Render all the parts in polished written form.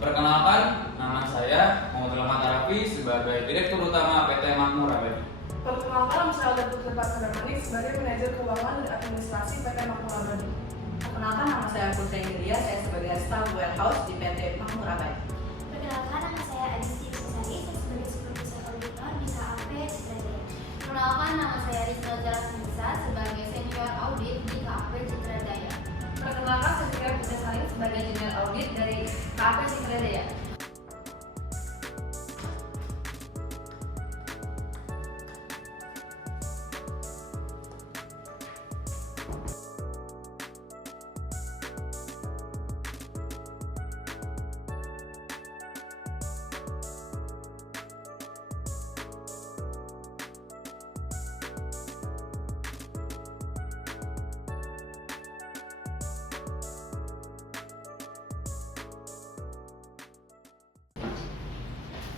Perkenalkan, nama saya Muhammad Rahmat Arafi sebagai Direktur Utama PT Makmur Abadi. Perkenalkan, saya Alda Putri Parsadanik sebagai Manajer Keuangan dan Administrasi PT Makmur Abadi. Perkenalkan, nama saya Putri Inggeria, saya sebagai Staff Warehouse di PT Makmur Abadi. Perkenalkan, nama saya Aditi Susari, saya sebagai Supervisor Auditor di KAP Citra Daya. Perkenalkan, nama saya Rizka Jaras Nisa sebagai Senior Audit di KAP Citra Daya. Perkenalkan, saya Putri Salim sebagai Junior Audit dari KAP Citra Daya.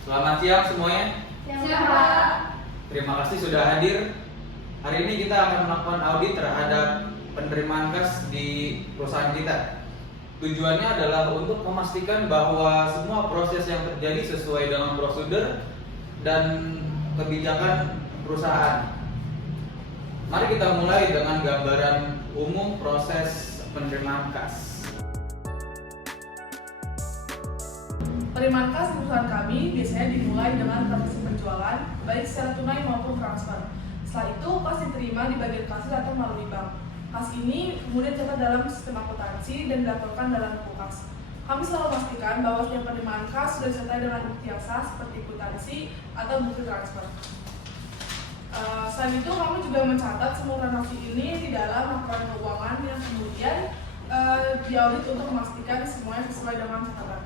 Selamat siang semuanya. Siapa? Terima kasih sudah hadir. Hari ini kita akan melakukan audit terhadap penerimaan kas di perusahaan kita. Tujuannya adalah untuk memastikan bahwa semua proses yang terjadi sesuai dengan prosedur dan kebijakan perusahaan. Mari kita mulai dengan gambaran umum proses penerimaan kas. Penerimaan kas di perusahaan kami biasanya dimulai dengan transaksi penjualan, baik secara tunai maupun transfer. Setelah itu, kas diterima di bagian kasir atau melalui bank. Kas ini kemudian dicatat dalam sistem akuntansi dan dilaporkan dalam buku kas. Kami selalu memastikan bahwa setiap penerimaan kas sudah disertai dengan bukti yang sah seperti akuntansi atau bukti transfer. Selain itu, kami juga mencatat semua transaksi ini di dalam laporan keuangan yang kemudian diaudit untuk memastikan semuanya sesuai dengan catatan.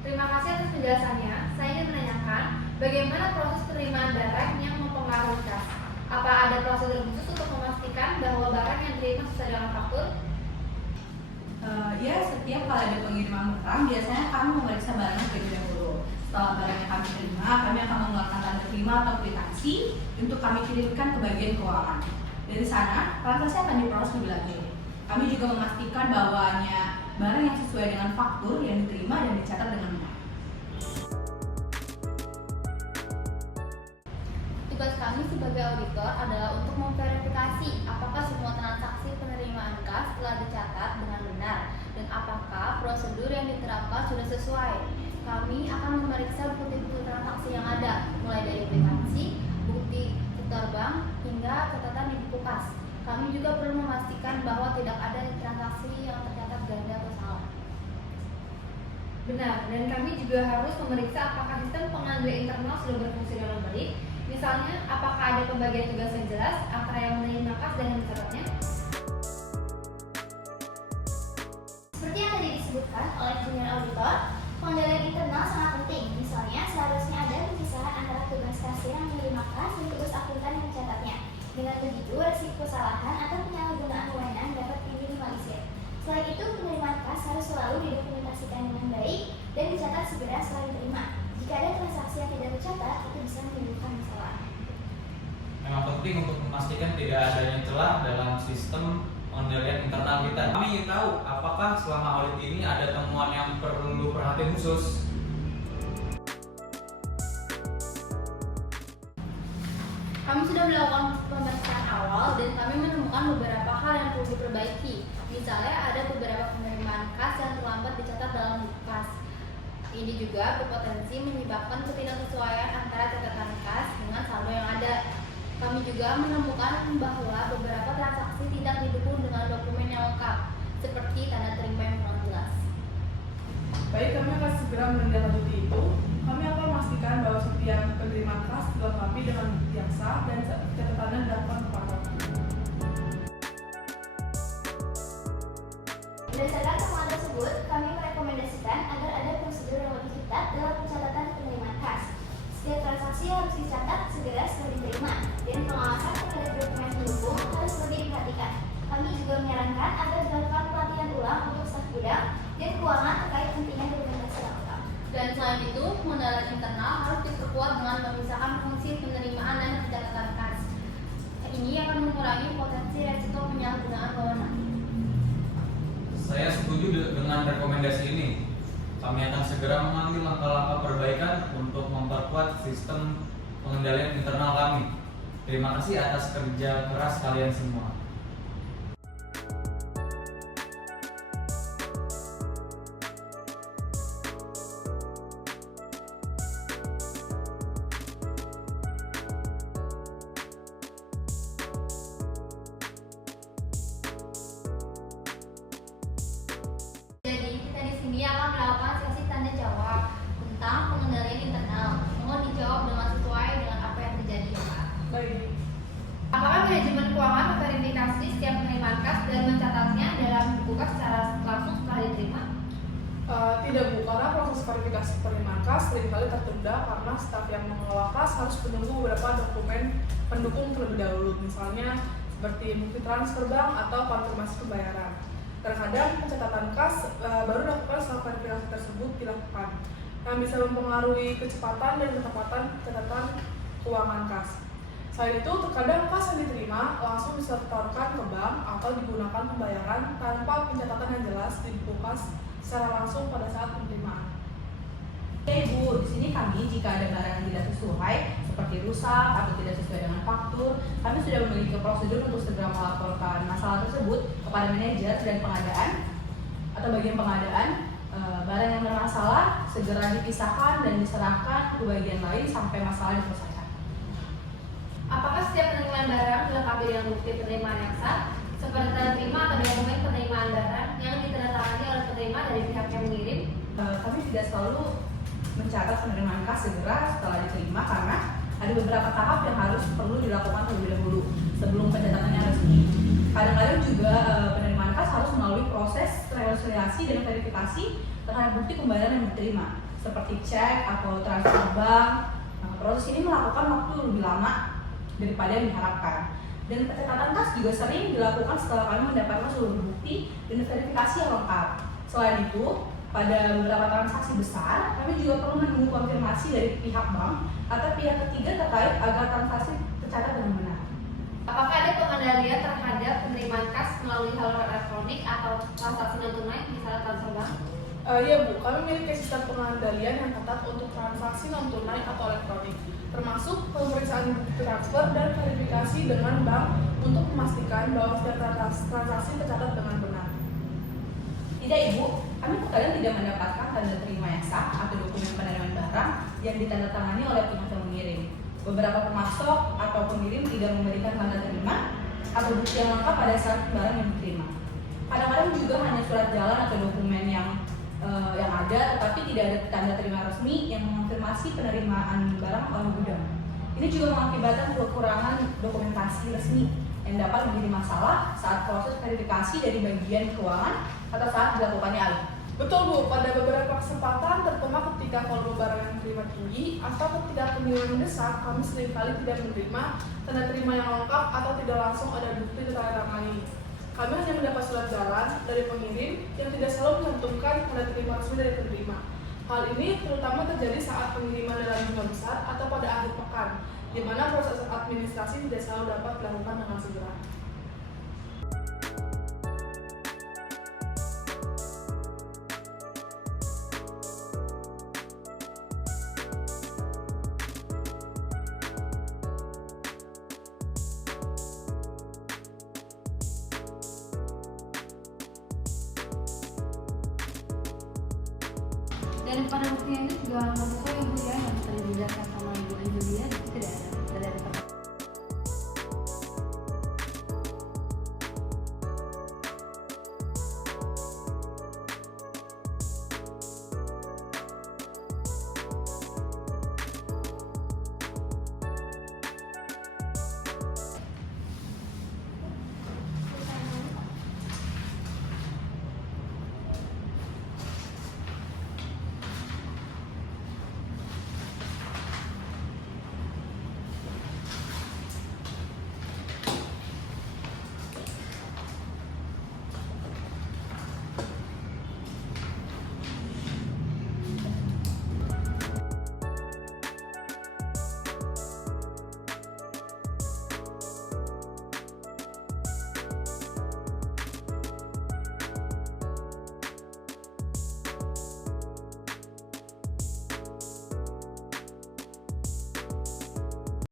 Terima kasih atas penjelasannya. Saya ingin menanyakan, bagaimana proses penerimaan barang yang mempengaruhi kas? Apa ada prosedur khusus untuk memastikan bahwa barang yang diterima sesuai dengan faktur? Ya, setiap kali ada pengiriman barang, biasanya kami memeriksa barangnya terlebih dahulu. Setelah barang yang kami terima, kami akan mengeluarkan tanda terima atau kwitansi untuk kami kirimkan ke bagian keuangan. Dari sana, transaksi akan diproses lebih lanjut. Kami juga memastikan bahwanya barang yang sesuai dengan faktur yang diterima dan dicatat dengan benar. Tugas kami sebagai auditor adalah untuk memverifikasi apakah semua transaksi penerimaan kas telah dicatat dengan benar dan apakah prosedur yang diterapkan sudah sesuai. Kami akan memeriksa bukti-bukti transaksi yang ada, mulai dari kwitansi, bukti setor bank, hingga catatan di buku kas. Kami juga perlu memastikan bahwa tidak ada transaksi yang tercatat ganda atau salah. Benar, dan kami juga harus memeriksa apakah sistem pengambil internal sudah berfungsi dengan baik. Misalnya, apakah ada pembagian tugas yang jelas antara yang menerima kas dan yang mencatatnya? Seperti yang tadi disebutkan oleh Junior Auditor, pengendalian internal sangat penting. Misalnya, seharusnya ada pemisahan antara tugas kasir yang menerima kas dan tugas akuntan yang mencatatnya. Dengan begitu, risiko kesalahan atau penyalahgunaan wewenang dapat diminimalisir. Selain itu, penerimaan kas harus selalu didokumentasikan dengan baik dan dicatat segera setelah diterima. Jika ada transaksi yang tidak tercatat, itu bisa menimbulkan masalah. Memang penting untuk memastikan tidak adanya celah dalam sistem pengendalian internal kita. Kami ingin tahu apakah selama audit ini ada temuan yang perlu perhatian khusus. Kami sudah melakukan pemeriksaan awal dan kami menemukan beberapa hal yang perlu diperbaiki. Misalnya ada beberapa penerimaan kas yang terlambat dicatat dalam buku kas. Ini juga berpotensi menyebabkan ketidaksesuaian antara catatan kas dengan saldo yang ada. Kami juga menemukan bahwa beberapa transaksi tidak didukung dengan dokumen yang lengkap, seperti tanda terima yang kurang jelas. Baik, kami akan segera menindaklanjuti itu. Kami akan memastikan bahwa setiap penerimaan kas dilengkapi dengan bukti yang sah dan catatannya dilakukan tepat waktu. Berdasarkan temuan tersebut, kami merekomendasikan agar ada prosedur yang lebih ketat dalam pencatatan penerimaan kas. Setiap transaksi harus dicatat segera setelah diterima, dan pengawasan terhadap dokumen pendukung harus lebih diperhatikan. Kami juga menyarankan agar dilakukan pelatihan ulang untuk staf gudang dan keuangan terkait pentingnya dokumentasi yang lengkap. Dan selain itu, pengendalian internal harus diperkuat dengan memisahkan fungsi penerimaan dan pencatatan kas. Ini akan mengurangi potensi resiko penyalahgunaan wewenang. setuju dengan rekomendasi ini. Kami akan segera mengambil langkah-langkah perbaikan untuk memperkuat sistem pengendalian internal kami. Terima kasih atas kerja keras kalian semua. Jadi kita di sini akan melakukan sesi tanya jawab tentang pengendalian internal. Mohon dijawab dengan sesuai dengan apa yang terjadi ya Pak. Baik. Apakah manajemen keuangan memverifikasi setiap penerimaan kas dan mencatatnya dalam buku kas secara langsung setelah diterima? Tidak Bu, karena proses verifikasi penerimaan kas seringkali tertunda karena staf yang mengelola kas harus menunggu beberapa dokumen pendukung terlebih dahulu, misalnya seperti bukti transfer bank atau konfirmasi pembayaran. Terkadang pencatatan kas baru dilakukan setelah verifikasi tersebut dilakukan, yang bisa mempengaruhi kecepatan dan ketepatan catatan keuangan kas. Selain itu, terkadang kas yang diterima langsung disetorkan ke bank atau digunakan pembayaran tanpa pencatatan yang jelas di buku kas secara langsung pada saat penerimaan. Oke Bu, di sini kami jika ada barang yang tidak sesuai seperti rusak atau tidak sesuai dengan faktur, kami sudah memiliki prosedur untuk segera melaporkan masalah tersebut kepada manajer dan pengadaan atau bagian pengadaan. Barang yang bermasalah segera dipisahkan dan diserahkan ke bagian lain sampai masalah diselesaikan. Apakah setiap penerimaan barang dilengkapi dengan bukti penerimaan yang sah, seperti tanda terima atau dokumen penerimaan barang yang ditandatangani oleh penerima dari pihak yang mengirim? Kami tidak selalu mencatat penerimaan kas segera setelah diterima karena ada beberapa tahap yang harus perlu dilakukan terlebih dahulu sebelum pencatatannya resmi. Kadang-kadang juga penerimaan kas harus melalui proses rekonsiliasi dan verifikasi terhadap bukti pembayaran yang diterima seperti cek atau transfer bank. Proses ini melakukan waktu lebih lama daripada yang diharapkan. Dan pencatatan kas juga sering dilakukan setelah kami mendapatkan seluruh bukti dan verifikasi yang lengkap. Selain itu, pada beberapa transaksi besar, kami juga perlu menunggu konfirmasi dari pihak bank atau pihak ketiga terkait agar transaksi tercatat dengan benar. Apakah ada pengendalian terhadap penerimaan kas melalui hal elektronik atau transaksi non tunai, misalnya transfer bank? Iya Bu, kami memiliki sistem pengendalian yang ketat untuk transaksi non tunai atau elektronik, termasuk pemeriksaan bukti transfer dan verifikasi dengan bank untuk memastikan bahwa setiap transaksi tercatat dengan benar. Tidak Ibu, kami terkadang tidak mendapatkan tanda terima yang sah atau dokumen penerimaan barang yang ditandatangani oleh pihak yang mengirim. Beberapa pemasok atau pengirim tidak memberikan tanda terima atau bukti yang lengkap pada saat barang yang diterima. Kadang-kadang juga hanya surat jalan atau dokumen yang ada, tetapi tidak ada tanda terima resmi yang mengonfirmasi penerimaan barang oleh gudang. Ini juga mengakibatkan kekurangan dokumentasi resmi yang dapat menjadi masalah saat proses verifikasi dari bagian keuangan atau saat dilakukannya alih. Betul Bu, pada beberapa kesempatan terutama ketika volume barang yang diterima tinggi atau ketika pengiriman mendesak, kami seringkali tidak menerima tanda terima yang lengkap atau tidak langsung ada bukti ditandatangani. Kami hanya mendapat surat jalan dari pengirim yang tidak selalu mencantumkan tanda terima resmi dari penerima. Hal ini terutama terjadi saat pengiriman dalam jumlah besar atau pada akhir pekan, di mana proses administrasi tidak selalu dapat dilakukan dengan segera. Dan pada waktu itu juga buku yang mulia yang tadi dijelaskan sama Ibu Julia itu tidak ada